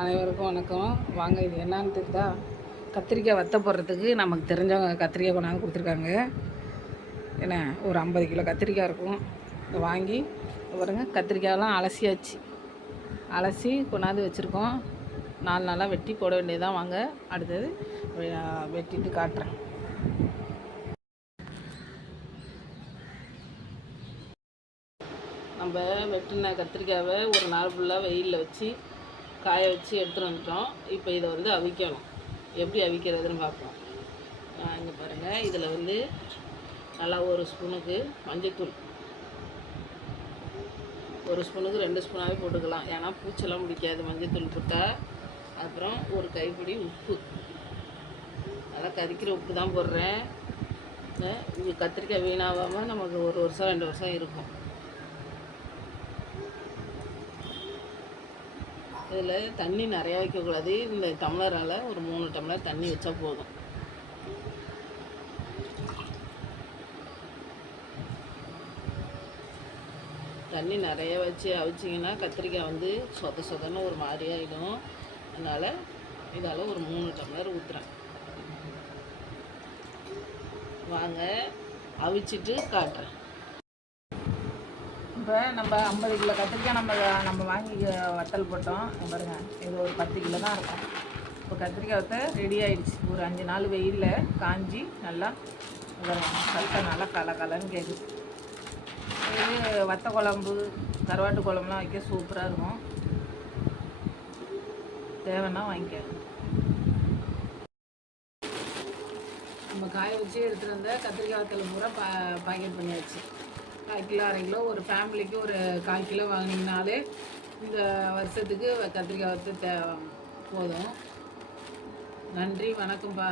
அனைவருக்கும் வணக்கம். வாங்க, இது என்னான்னு தெரியுதா? கத்திரிக்காய் வத்த போடுறதுக்கு நமக்கு தெரிஞ்சவங்க கத்திரிக்காய் கொண்டாந்து கொடுத்துருக்காங்க. என்ன, ஒரு 50 கிலோ கத்திரிக்காய் இருக்கும். இதை வாங்கி பாருங்க, கத்திரிக்காயெல்லாம் அலசியாச்சு. அலசி கொண்டாந்து வச்சுருக்கோம். 4 நாளாக வெட்டி போட வேண்டியதான். வாங்க, அடுத்தது வெட்டிட்டு காட்டுறேன். நம்ம வெட்டின கத்திரிக்காயை ஒரு நாள் ஃபுல்லாக வெயிலில் வச்சு காய வச்சு எடுத்துகிட்டு வந்துட்டோம். இப்போ இதை அவிக்கணும். எப்படி அவிக்கிறதுன்னு பார்ப்போம். இங்கே பாருங்கள், இதில் நல்லா ஒரு ஸ்பூனுக்கு மஞ்சள்தூள், ஒரு ஸ்பூனுக்கு 2 ஸ்பூனாகவே போட்டுக்கலாம். ஏன்னா பூச்செல்லாம் பிடிக்காது மஞ்சள்தூள் போட்டால். அப்புறம் ஒரு கைப்பிடி உப்பு, நல்லா கறிக்கிற உப்பு தான் போடுறேன். இது கத்திரிக்காய் வீணாகாமல் நமக்கு 1 வருஷம் 2 வருஷம் இருக்கும். இதில் தண்ணி நிறையா வைக்கக்கூடாது. இந்த டம்ளரால் ஒரு 3 டம்ளர் தண்ணி வச்சா போதும். தண்ணி நிறைய வச்சு அவிச்சிங்கன்னா கத்திரிக்காய் சொத சொதன்னு ஒரு மாதிரி ஆகிடும். அதனால் இதால் ஒரு 3 டம்ளர் ஊற்றுறேன். வாங்க, அவிச்சிட்டு காட்டுறேன். இப்போ நம்ம 50 கிலோ கத்திரிக்காய் நம்ம வாங்கி வத்தல் போட்டோம். பாருங்கள், இது ஒரு 10 கிலோ தான் இருக்கும். இப்போ கத்திரிக்காய் வத்தல் ரெடி ஆகிடுச்சு. ஒரு 5 நாள் வெயிலில் காஞ்சி நல்லா சல்கை நல்லா கலன்னு கேட்குது. இது வத்த குழம்பு, கருவாட்டு குழம்புலாம் வைக்க சூப்பராக இருக்கும். தேவைன்னா வாங்கிக்க. நம்ம காய வச்சு எடுத்துகிட்டு வந்த கத்திரிக்காய் வத்தல் பூரா பாக்கெட் பண்ணியாச்சு. 1/4 கிலோ 1/2 கிலோ ஒரு ஃபேமிலிக்கு ஒரு 1/4 கிலோ வாங்கினீங்கனாலே இந்த வருஷத்துக்கு கத்திரிக்காய் வத்தல் போதும். நன்றி, வணக்கம்ப்பா.